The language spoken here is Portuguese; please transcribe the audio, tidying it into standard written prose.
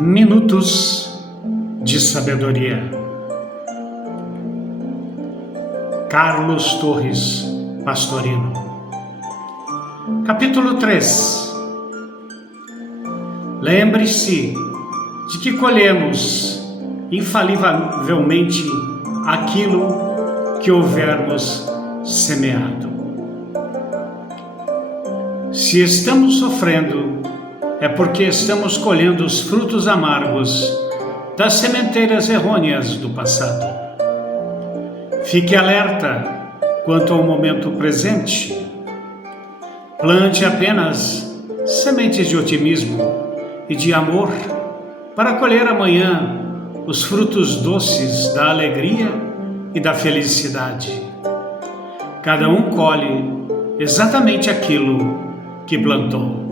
Minutos de Sabedoria. Carlos Torres Pastorino. Capítulo 3. Lembre-se de que colhemos infalivelmente aquilo que houvermos semeado. Se estamos sofrendo, é porque estamos colhendo os frutos amargos das sementeiras errôneas do passado. Fique alerta quanto ao momento presente. Plante apenas sementes de otimismo e de amor para colher amanhã os frutos doces da alegria e da felicidade. Cada um colhe exatamente aquilo que plantou.